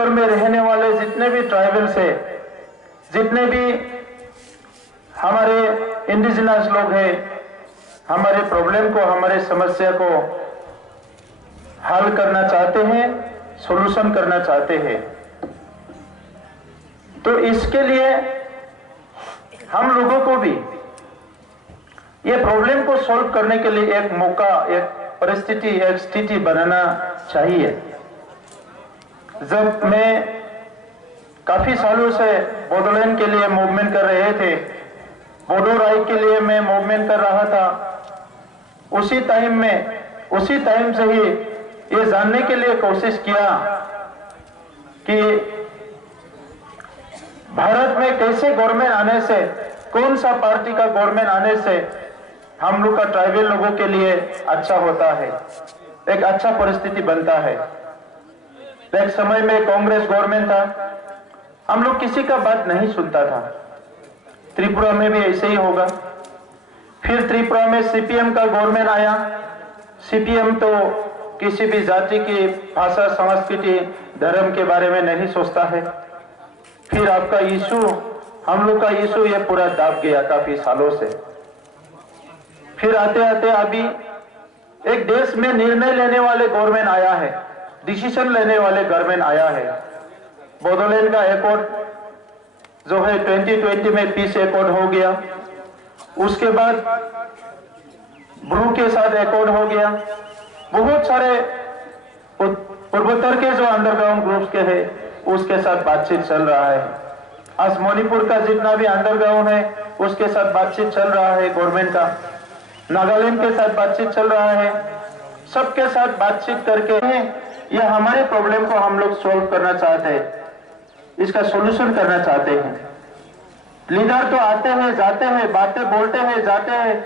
पूर्वोत्तर में रहने वाले जितने भी ट्राइबल्स है, जितने भी हमारे इंडिजिनस लोग हैं, हमारे प्रॉब्लम को, हमारे समस्या को हल करना चाहते हैं, सॉल्यूशन करना चाहते हैं। तो इसके लिए हम लोगों को भी ये प्रॉब्लम को सॉल्व करने के लिए एक मौका, एक परिस्थिति, एक स्थिति बनाना चाहिए। जब मैं काफी सालों से बोडोलैंड के लिए मूवमेंट कर रहे थे, बोडो राइट के लिए मैं मूवमेंट कर रहा था, उसी टाइम से ही ये जानने के लिए कोशिश किया कि भारत में कैसे गवर्नमेंट आने से, कौन सा पार्टी का गवर्नमेंट आने से हम लोग का ट्राइबल लोगों के लिए अच्छा होता है, एक अच्छा परिस्थिति बनता है। एक समय में कांग्रेस गवर्नमेंट था, हम लोग किसी का बात नहीं सुनता था। त्रिपुरा में भी ऐसे ही होगा। फिर त्रिपुरा में सीपीएम का गवर्नमेंट आया। सीपीएम तो किसी भी जाति की भाषा, संस्कृति, धर्म के बारे में नहीं सोचता है। फिर आपका इशू, हम लोग का इशू ये पूरा दाब गया काफी सालों से। फिर आते आते अभी एक देश में निर्णय लेने वाले गवर्नमेंट आया है, डिसीजन लेने वाले गवर्नमेंट आया है। बोडोलैंड का एकॉर्ड जो है 2020 में पीस एकॉर्ड हो गया। उसके बाद ब्रू के साथ एकॉर्ड हो गया। बहुत सारे पूर्वोत्तर के जो अंडरग्राउंड ग्रुप्स के हैं उसके साथ बातचीत चल रहा है। आज मणिपुर का जितना भी अंडरग्राउंड है उसके साथ बातचीत चल रहा है गवर्नमेंट का। नागालैंड के साथ बातचीत चल रहा है। सबके साथ बातचीत करके ये हमारे प्रॉब्लम को हम लोग सॉल्व करना चाहते हैं, इसका सॉल्यूशन करना चाहते हैं। लीडर तो आते हैं, जाते हैं, बातें बोलते हैं, जाते हैं,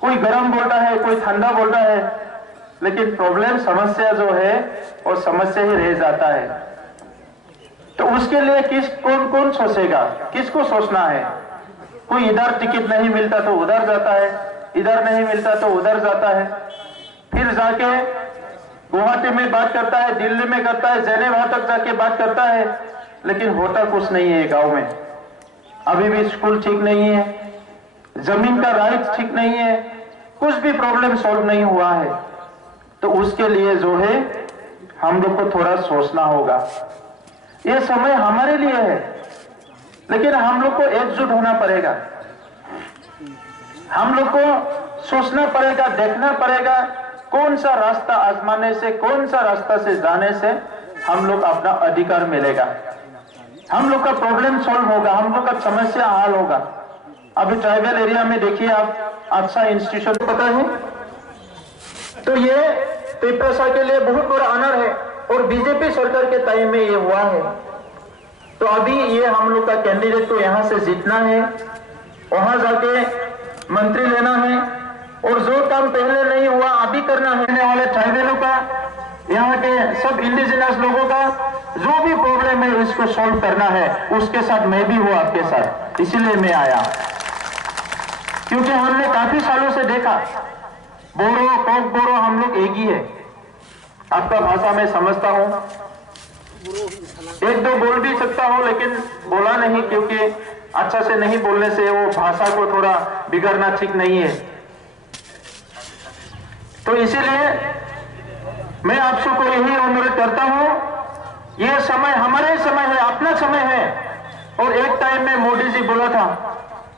कोई गर्म बोलता है, कोई ठंडा बोलता है, लेकिन प्रॉब्लम, समस्या जो है वो समस्या ही रह जाता है। तो उसके लिए कौन सोचेगा, किसको सोचना है? कोई इधर टिकट नहीं मिलता तो उधर जाता है, इधर नहीं मिलता तो उधर जाता है, फिर जाके गुवाहाटी में बात करता है, दिल्ली में करता है, जेनेवा तक जाके बात करता है, लेकिन होता कुछ नहीं है। गांव में अभी भी स्कूल ठीक नहीं है, जमीन का राइट ठीक नहीं है, कुछ भी प्रॉब्लम सॉल्व नहीं हुआ है। तो उसके लिए जो है हम लोग को थोड़ा सोचना होगा। ये समय हमारे लिए है, लेकिन हम लोग को एकजुट होना पड़ेगा। हम लोग को सोचना पड़ेगा, देखना पड़ेगा कौन सा रास्ता आजमाने से, कौन सा रास्ता से जाने से हम लोग अपना अधिकार मिलेगा, हम लोग का प्रॉब्लम सॉल्व होगा, हम लोग का समस्या हल होगा। अभी ट्राइबल एरिया में देखिए आप, अच्छा इंस्टीट्यूशन पता है, तो ये त्रिपुरा के लिए बहुत बड़ा ऑनर है और बीजेपी सरकार के टाइम में ये हुआ है। तो अभी ये हम लोग का कैंडिडेट को यहाँ से जीतना है, वहां जाके मंत्री लेना है और जो काम पहले नहीं हुआ अभी करना है। रहने वाले ट्राइबलों का, यहाँ के सब इंडिजिनस लोगों का जो भी प्रॉब्लम है इसको सॉल्व करना है। उसके साथ मैं भी हूँ आपके साथ, इसीलिए मैं आया, क्योंकि हमने काफी सालों से देखा बोरो, कोक बोरो हम लोग एक ही है। आपका भाषा मैं समझता हूँ, एक दो बोल भी सकता हूँ, लेकिन बोला नहीं, क्योंकि अच्छा से नहीं बोलने से वो भाषा को थोड़ा बिगड़ना ठीक नहीं है। तो इसीलिए मैं आप सबको यही अनुरोध करता हूँ, ये समय हमारे समय है, अपना समय है। और एक टाइम में मोदी जी बोला था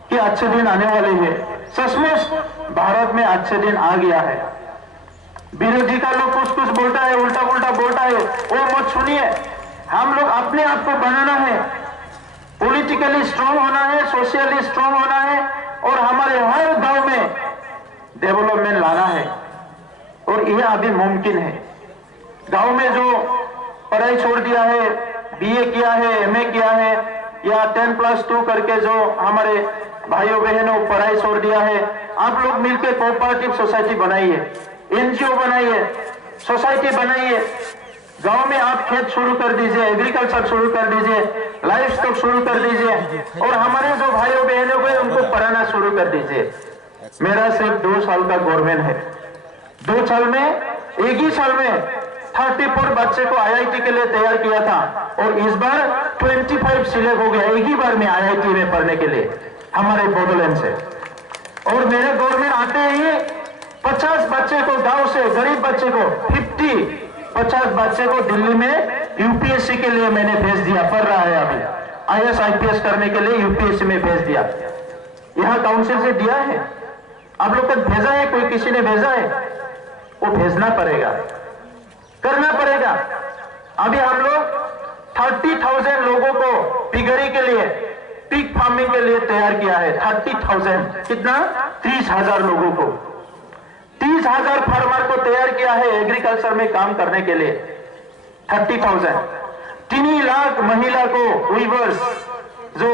कि अच्छे दिन आने वाले हैं। सचमुच भारत में अच्छे दिन आ गया है। विरोधी का लोग कुछ कुछ बोलता है, उल्टा उल्टा बोलता है, वो मत सुनिए। हम लोग अपने आप को बनाना है, पॉलिटिकली स्ट्रांग होना है, सोशली स्ट्रांग होना है और हमारे हर गांव में डेवलपमेंट लाना है। और यह अभी मुमकिन है। गांव में जो पढ़ाई छोड़ दिया है, बीए किया है, एमए किया है, या 10+2 करके जो हमारे भाइयों बहनों पढ़ाई छोड़ दिया है, आप लोग मिलकर कोऑपरेटिव सोसाइटी बनाइए, एनजीओ बनाइए, सोसाइटी बनाइए। गांव में आप खेत शुरू कर दीजिए, एग्रीकल्चर शुरू कर दीजिए, लाइफ स्टॉक शुरू कर दीजिए और हमारे जो भाइयों बहनों को उनको पढ़ाना शुरू कर दीजिए। मेरा सिर्फ 2 साल का गवर्नमेंट है, 2 साल में, एक ही साल में 34 बच्चे को आईआईटी के लिए तैयार किया था और इस बार 25 सिलेक्ट हो गया एक ही बार में आईआईटी में पढ़ने के लिए हमारे बोडोलैंड से। और मेरे गवर्नमेंट आते ही 50 बच्चे को गांव से गरीब बच्चे को 50 बच्चे को दिल्ली में यूपीएससी के लिए मैंने भेज दिया, पढ़ रहा है अभी आईएएस आईपीएस करने के लिए यूपीएससी में भेज दिया। यहां काउंसिल से दिया है, आप लोग तक भेजा है, कोई किसी ने भेजा है, वो भेजना पड़ेगा, करना पड़ेगा। अभी हम लोग 30,000 लोगों को पिगरी के लिए पिग फार्मिंग के लिए तैयार किया है। 30,000 कितना 30,000 लोगों को 30,000 फार्मर को तैयार किया है एग्रीकल्चर में काम करने के लिए। 30,000 3 लाख महिला को वीवर्स जो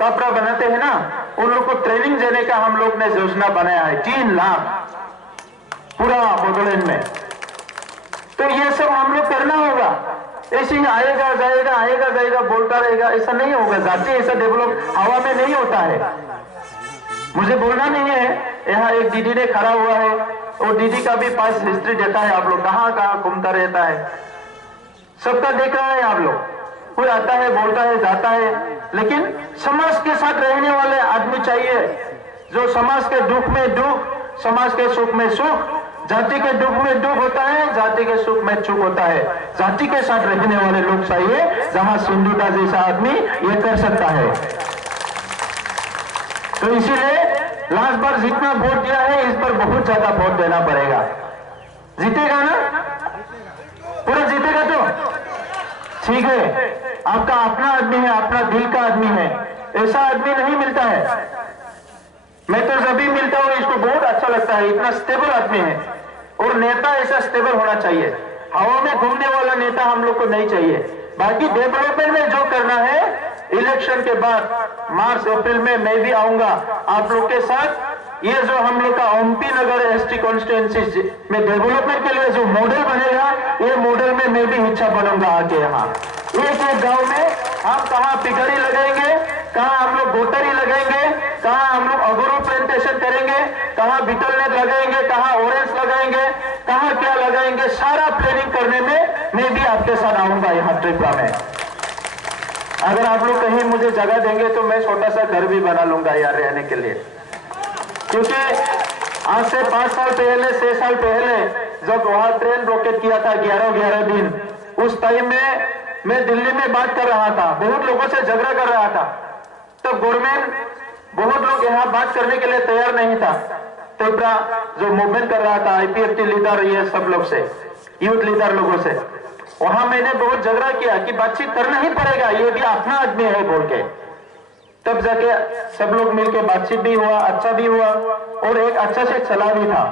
कपड़ा बनाते हैं ना उन लोग को ट्रेनिंग देने का हम लोग ने योजना बनाया है। 3 लाख पूरा बोडोलैंड में। तो ये सब हम लोग करना होगा। ऐसे ही आएगा जाएगा बोलता रहेगा, ऐसा नहीं होगा। जाति ऐसा डेवलप हवा में नहीं होता है। मुझे बोलना नहीं है। यहाँ एक दीदी ने खड़ा हुआ है और दीदी का भी पास हिस्ट्री देखा है आप लोग, कहाँ घूमता रहता है, सबका देख रहा है आप लोग। कोई आता है बोलता है जाता है, लेकिन समाज के साथ रहने वाले आदमी चाहिए जो समाज के दुख में दुख, समाज के सुख में सुख, जाति के दुख में दुख होता है, जाति के सुख में सुख होता है। जाति के साथ रहने वाले लोग चाहिए, जहां सिंधुदा जैसा आदमी ये कर सकता है। तो इसीलिए लास्ट बार जितना वोट दिया है इस पर बहुत ज्यादा वोट देना पड़ेगा। जीतेगा ना, पूरा जीतेगा तो ठीक है। आपका अपना आदमी है, अपना दिल का आदमी है, ऐसा आदमी नहीं मिलता है। मैं तो जब भी मिलता हूँ इसको बहुत अच्छा लगता है, इतना स्टेबल आदमी है। और नेता ऐसा स्टेबल होना चाहिए, हवा में घूमने वाला नेता हम लोग को नहीं चाहिए। बाकी डेवलपमेंट में जो करना है, इलेक्शन के बाद मार्च अप्रैल में मैं भी आऊंगा आप लोग के साथ। ये जो हम लोग का ओमपी नगर एसटी कॉन्स्टिट्यूएंसी में डेवलपमेंट के लिए जो मॉडल बनेगा, ये मॉडल में मैं भी हिस्सा बनूंगा आके। यहाँ एक गांव में हम कहाँ पिगरी लगाएंगे, कहाँ हम लोग गोटरी लगाएंगे, कहाँ हम लोग अगोरो प्लांटेशन करेंगे, कहाँ बीटल नेट लगाएंगे, कहाँ ऑरेंज लगाएंगे, कहाँ क्या लगाएंगे, सारा प्लानिंग करने में मैं भी आपके साथ आऊंगा यहाँ त्रिपुरा में। अगर आप लोग कहीं मुझे जगह देंगे तो मैं छोटा सा घर भी बना लूंगा यार रहने के लिए। क्योंकि आज से 5 साल पहले 6 साल पहले जब वहां ट्रेन ब्लॉकेट किया था 11 दिन, उस टाइम में मैं दिल्ली में बात कर रहा था, बहुत लोगों से झगड़ा कर रहा था। तब गवर्नमेंट बहुत लोग यहाँ बात करने के लिए तैयार नहीं था। त्रिपुरा जो मूवमेंट कर रहा था आईपीएफटी लीडर, ये सब लोग से, यूथ लीडर लोगों से, वहां मैंने बहुत झगड़ा किया कि बातचीत करना ही पड़ेगा, ये भी अपना आदमी है बोल के। तब जाके सब लोग मिलकर बातचीत भी हुआ, अच्छा भी हुआ और एक अच्छा से चला भी था।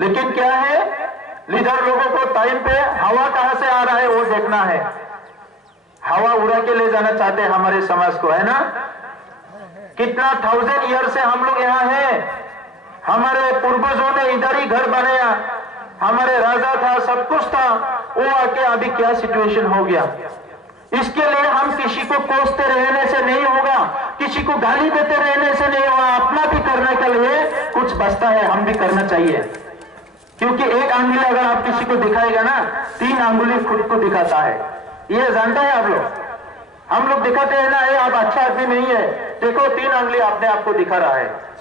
लेकिन क्या है, लीडर लोगों को टाइम पे हवा कहां से आ रहा है वो देखना है। हवा उड़ा के ले जाना चाहते हैं हमारे समाज को, है ना। कितना 1000 ईयर से हम लोग यहाँ हैं, हमारे पूर्वजों ने इधर ही घर बनाया, हमारे राजा था, सब कुछ था, वो आके अभी क्या सिचुएशन हो गया। इसके लिए हम किसी को कोसते रहने से नहीं होगा, किसी को गाली देते रहने से नहीं होगा। अपना भी करने के लिए कुछ बचता है, हम भी करना चाहिए। क्योंकि एक अंगुली अगर आप किसी को दिखाएगा ना, 3 अंगुली खुद को दिखाता है, ये जानता है आप लोग। हम लोग दिखाते हैं ना, ये आप अच्छा आदमी नहीं है, देखो 3 अंगुली अपने आप को दिखा रहा है।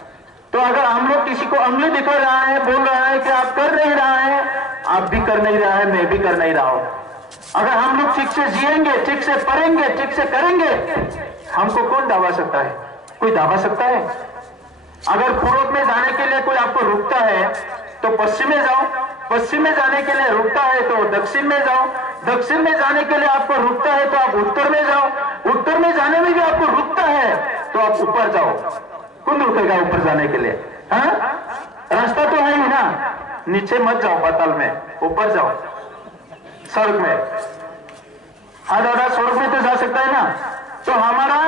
तो अगर हम लोग किसी को अंगुली दिखा रहा है, बोल रहा है कि आप कर नहीं रहा है, आप भी कर नहीं रहा है, मैं भी कर नहीं रहा हूं। अगर हम लोग ठीक से जिएंगे, ठीक से पढ़ेंगे, ठीक से करेंगे, हमको कौन दबा सकता है? कोई दबा सकता है? अगर पूर्व में जाने के लिए कोई आपको रोकता है तो पश्चिम में जाओ, पश्चिम में जाने के लिए रोकता है तो दक्षिण में जाओ, दक्षिण में जाने के लिए आपको रुकता है तो आप उत्तर में जाओ, उत्तर में जाने में भी आपको रुकता है तो आप ऊपर जाओ। कौन रुकेगा ऊपर जाने के लिए? हाँ, रास्ता तो है ही ना। नीचे मत जाओ पाताल में, ऊपर जाओ सड़क में। हाँ दादा, सड़क में तो जा सकता है ना। तो हमारा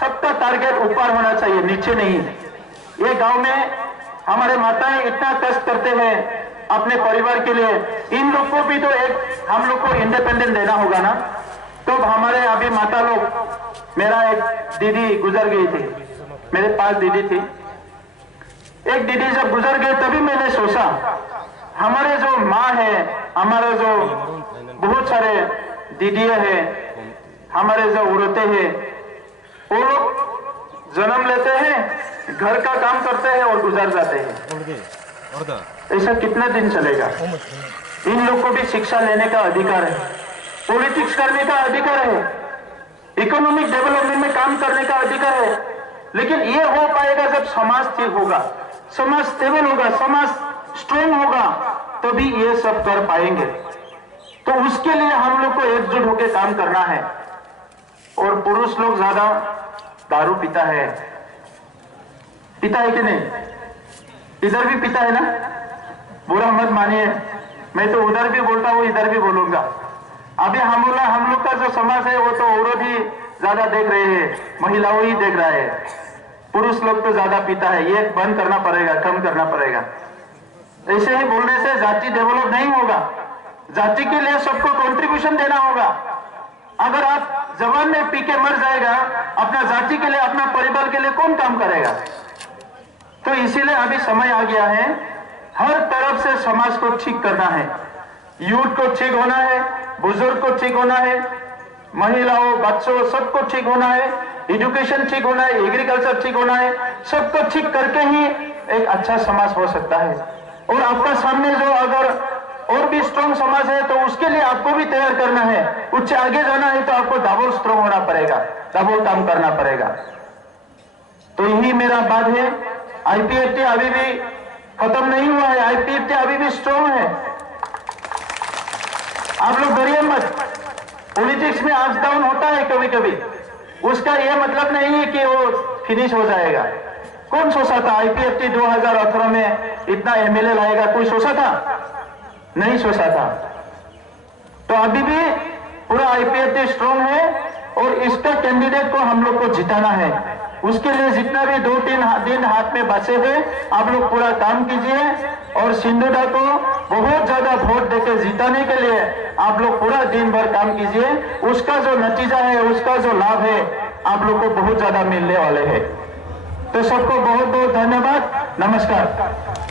सबका टारगेट ऊपर होना चाहिए, नीचे नहीं। ये गांव में हमारे माताएं इतना कष्ट करते हैं अपने परिवार के लिए, इन लोग को भी तो एक हम लोग को इंडिपेंडेंट देना होगा ना। तो हमारे अभी माता लोग, मेरा एक दीदी गुजर गई थी, मेरे पास दीदी थी, एक दीदी जब गुजर गई तभी मैंने सोचा हमारे जो माँ है, हमारे जो बहुत सारे दीदियां हैं, हमारे जो औरतें हैं, वो लोग जन्म लेते हैं, घर का काम करते हैं और गुजर जाते हैं। ऐसा कितना दिन चलेगा? इन लोग को भी शिक्षा लेने का अधिकार है, पॉलिटिक्स करने का अधिकार है, इकोनॉमिक डेवलपमेंट में काम करने का अधिकार है। लेकिन ये हो पाएगा जब समाज ठीक होगा, समाज स्टेबल होगा, समाज स्ट्रांग होगा, तभी ये सब कर पाएंगे। तो उसके लिए हम लोग को एकजुट होकर काम करना है। और पुरुष लोग ज्यादा दारू पीता है कि नहीं? इधर भी पीता है ना? बुरा मत मानिए, मैं तो उधर भी बोलता हूँ, इधर भी बोलूंगा। अभी हम लोग का जो समाज है वो तो औरत ही ज्यादा देख रहे हैं, महिलाओं ही देख रहा है। पुरुष लोग तो ज्यादा पीता है, ये बंद करना पड़ेगा, कम करना पड़ेगा। ऐसे ही बोलने से जाति डेवलप नहीं होगा। जाति के लिए सबको कंट्रीब्यूशन देना होगा। अगर आप जवान में पी के मर जाएगा, अपना जाति के लिए, अपना परिवार के लिए कौन काम करेगा? तो इसीलिए अभी समय आ गया है, हर तरफ से समाज को ठीक करना है। यूथ को ठीक होना है, बुजुर्ग को ठीक होना है, महिलाओं, बच्चों, सबको ठीक होना है, एजुकेशन ठीक होना है, एग्रीकल्चर ठीक होना है। सबको ठीक करके ही एक अच्छा समाज हो सकता है। और आपका सामने जो अगर और भी स्ट्रॉन्ग समाज है, तो उसके लिए आपको भी तैयार करना है। उससे आगे जाना है तो आपको डबल स्ट्रॉन्ग होना पड़ेगा, डबल काम करना पड़ेगा। तो यही मेरा बात है। आईपीएफटी अभी भी खत्म नहीं हुआ है, आईपीएफटी अभी भी स्ट्रॉन्ग है। आप लोग डरिए मत। पॉलिटिक्स में अप डाउन होता है कभी कभी, उसका यह मतलब नहीं है कि वो फिनिश हो जाएगा। कौन सोचा था आईपीएफटी 2018 में इतना एमएलए लाएगा? कोई सोचा था? नहीं सोचा था। तो अभी भी पूरा आईपीएफटी स्ट्रॉन्ग है और इसका कैंडिडेट को हम लोग को जिताना है। उसके लिए जितना भी 2-3 दिन हाथ में बचे हैं, आप लोग पूरा काम कीजिए और सिंधुदा को बहुत ज्यादा वोट देकर जिताने के लिए आप लोग पूरा दिन भर काम कीजिए। उसका जो नतीजा है, उसका जो लाभ है, आप लोग को बहुत ज्यादा मिलने वाले हैं। तो सबको बहुत बहुत धन्यवाद, नमस्कार।